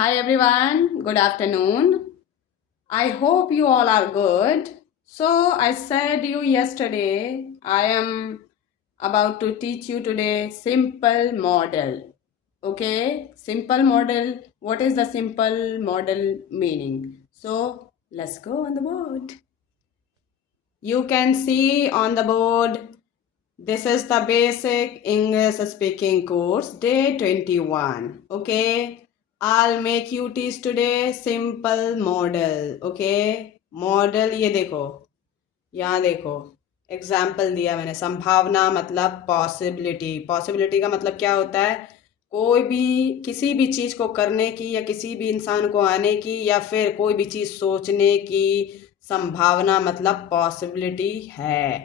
Hi everyone. Good afternoon. I hope you all are good. So, I said you yesterday, I am about to teach you today simple model. Okay? Simple model. What is the simple model meaning? So, let's go on the board. You can see on the board, this is the basic English speaking course, day 21. Okay, I'll make you teach today simple model. Okay, model ये देखो, यहाँ देखो, example दिया मैंने। संभावना मतलब possibility. Possibility का मतलब क्या होता है? कोई भी किसी भी चीज़ को करने की या किसी भी इंसान को आने की या फिर कोई भी चीज़ सोचने की संभावना मतलब पॉसिबिलिटी है।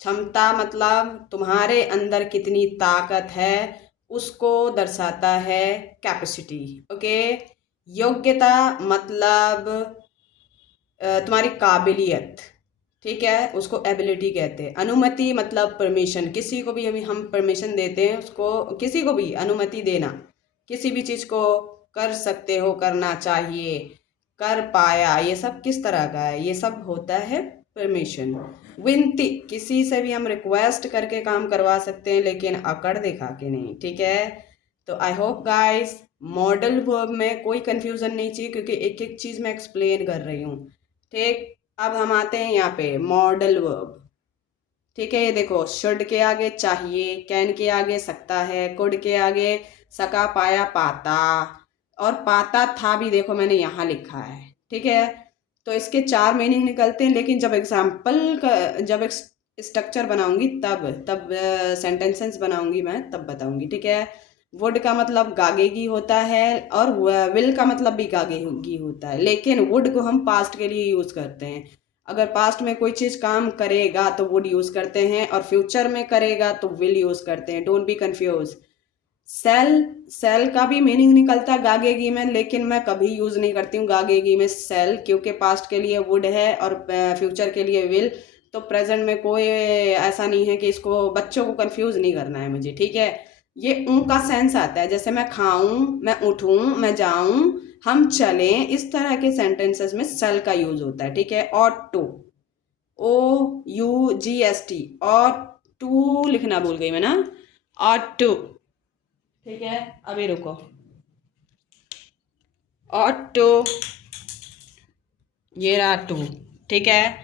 क्षमता मतलब तुम्हारे अंदर कितनी ताकत है उसको दर्शाता है कैपेसिटी। ओके। योग्यता मतलब तुम्हारी काबिलियत, ठीक है, उसको एबिलिटी कहते हैं। अनुमति मतलब परमिशन, किसी को भी हम परमिशन देते हैं, उसको किसी को भी अनुमति देना, किसी भी चीज़ को कर सकते हो, करना चाहिए, कर पाया, ये सब किस तरह का है? ये सब होता है परमिशन। विनती, किसी से भी हम रिक्वेस्ट करके काम करवा सकते हैं लेकिन अकड़ दिखा के नहीं, ठीक है। तो I hope guys modal verb में कोई कंफ्यूजन नहीं चाहिए क्योंकि एक एक चीज़ मैं एक्सप्लेन कर रही हूँ, ठीक। अब हम आते हैं यहाँ पे मॉडल वर्ब, ठीक है। ये देखो, शुड के आगे चाहिए, कैन के आगे सकता है, कुड के आगे सका पाया पाता, और पाता था भी देखो मैंने यहाँ लिखा है, ठीक है। तो इसके चार मीनिंग निकलते हैं, लेकिन जब एग्जाम्पल का जब स्ट्रक्चर बनाऊंगी तब सेंटेंसेस बनाऊंगी मैं तब बताऊंगी, ठीक है। वुड का मतलब गागेगी होता है और विल का मतलब भी गागेगी होता है, लेकिन वुड को हम पास्ट के लिए यूज करते हैं। अगर पास्ट में कोई चीज काम करेगा तो वुड यूज करते हैं और फ्यूचर में करेगा तो विल यूज करते हैं। Don't be confuse. Sell, sell का भी मीनिंग निकलता है गागेगी में, लेकिन मैं कभी यूज नहीं करती हूँ गागेगी में सेल, क्योंकि पास्ट के लिए वुड है और फ्यूचर के लिए विल। तो प्रेजेंट में कोई ऐसा नहीं है कि इसको बच्चों को कंफ्यूज नहीं करना है मुझे, ठीक है। ये ऊ का सेंस आता है, जैसे मैं खाऊं, मैं उठूं, मैं जाऊं, हम चलें, इस तरह के सेंटेंसेस में सेल का यूज होता है, ठीक है। Ought to, OUGST, ought to लिखना भूल गई मैं ना, ऑट टू, ठीक है। अभी रुको, ऑट टू, ये रहा टू, ठीक है।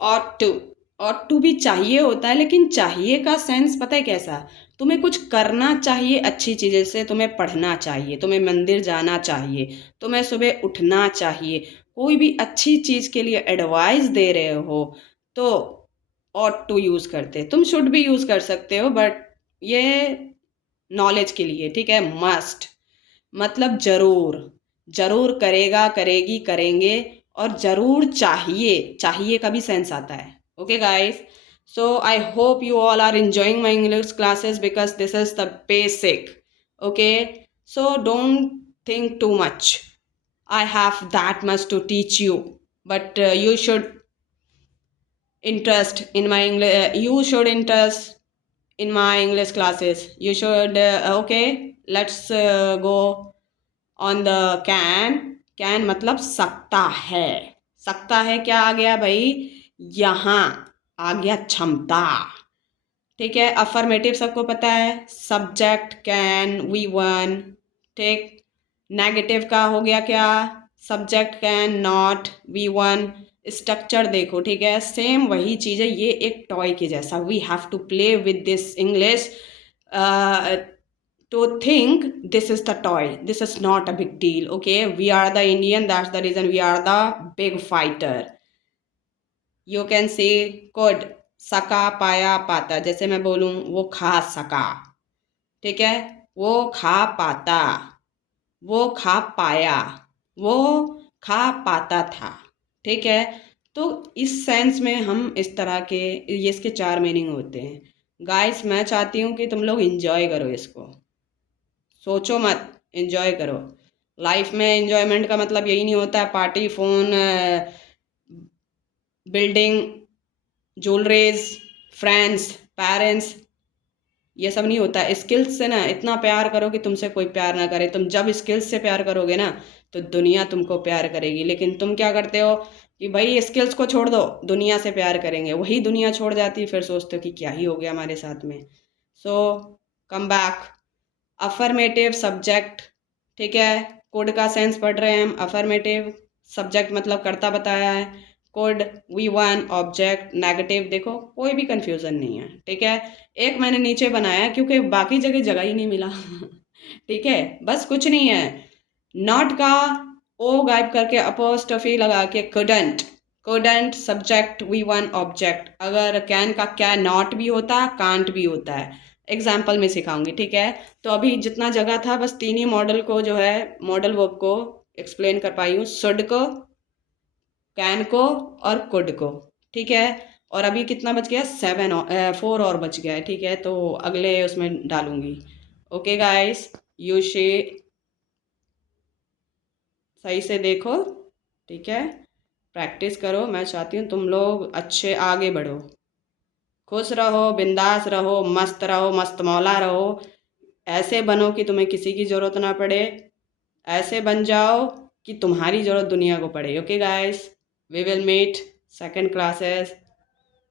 ऑट टू, ऑट टू भी चाहिए होता है, लेकिन चाहिए का सेंस पता है कैसा? तुम्हें कुछ करना चाहिए अच्छी चीज़ें से, तुम्हें पढ़ना चाहिए, तुम्हें मंदिर जाना चाहिए, तुम्हें सुबह उठना चाहिए, कोई भी अच्छी चीज़ के लिए एडवाइस दे रहे हो तो ऑट टू यूज़ करते। तुम शुड भी यूज़ कर सकते हो, बट ये नॉलेज के लिए, ठीक है। मस्ट मतलब जरूर, जरूर करेगा, करेगी, करेंगे, और जरूर चाहिए, चाहिए का भी सेंस आता है। Okay guys, so I hope you all are enjoying my English classes because this is the basic. Okay, so don't think too much. I have that much to teach you, but you should interest in my English. You should interest in my English classes. You should. Okay, let's go on the can. Can मतलब सकता है। सकता है क्या आ गया भाई? यहाँ आ गया क्षमता, ठीक है। अफर्मेटिव सबको पता है, सब्जेक्ट कैन, V1, ठीक। नेगेटिव का हो गया क्या? Subject can not, V1। Structure देखो, ठीक है, सेम वही चीज़ है, ये एक टॉय के जैसा। We have to play with this English to think this is the toy, this is not a big deal. Okay, we are the Indian, that's the reason we are the big fighter. You can say could, सका पाया पाता, जैसे मैं बोलूं वो खा सका, ठीक है, वो खा पाता, वो खा पाया, वो खा पाता था, ठीक है। तो इस सेंस में हम इस तरह के, ये इसके चार मीनिंग होते हैं। गाइस मैं चाहती हूँ कि तुम लोग इंजॉय करो इसको, सोचो मत, एंजॉय करो। लाइफ में एंजॉयमेंट का मतलब यही नहीं होता है party, phone, building, jewelleries, friends, parents. ये सब नहीं होता। स्किल्स से ना इतना प्यार करो कि तुमसे कोई प्यार ना करे। तुम जब स्किल्स से प्यार करोगे ना तो दुनिया तुमको प्यार करेगी। लेकिन तुम क्या करते हो कि भाई स्किल्स को छोड़ दो, दुनिया से प्यार करेंगे, वही दुनिया छोड़ जाती, फिर सोचते हो कि क्या ही हो गया हमारे साथ में। सो कम बैक। अफर्मेटिव सब्जेक्ट, ठीक है। कोड का सेंस पढ़ रहे हैं हम। अफर्मेटिव सब्जेक्ट मतलब कर्ता बताया है। कोड V1 ऑब्जेक्ट नेगेटिव, देखो कोई भी कंफ्यूजन नहीं है, ठीक है। एक मैंने नीचे बनाया क्योंकि बाकी जगह जगह ही नहीं मिला ठीक है, बस कुछ नहीं है। नॉट का ओ गायब करके अपोस्ट्रोफी लगा के couldn't। couldn't subject V1 object. अगर कैन का क्या नॉट भी होता, कांट भी होता है। एग्जाम्पल में सिखाऊंगी, ठीक है। तो अभी जितना जगह था बस तीन ही मॉडल को जो है मॉडल वर्ब को एक्सप्लेन कर पाई हूँ, शुड को, कैन को और कुड को, ठीक है। और अभी कितना बच गया, 4 और बच गया है, ठीक है। तो अगले उसमें डालूंगी। ओके गाइस, यू शे सही से देखो, ठीक है। प्रैक्टिस करो। मैं चाहती हूँ तुम लोग अच्छे आगे बढ़ो, खुश रहो, बिंदास रहो, मस्त रहो, मस्त मौला रहो। ऐसे बनो कि तुम्हें किसी की ज़रूरत ना पड़े। ऐसे बन जाओ कि तुम्हारी ज़रूरत दुनिया को पड़े। Okay guys, we will meet second classes.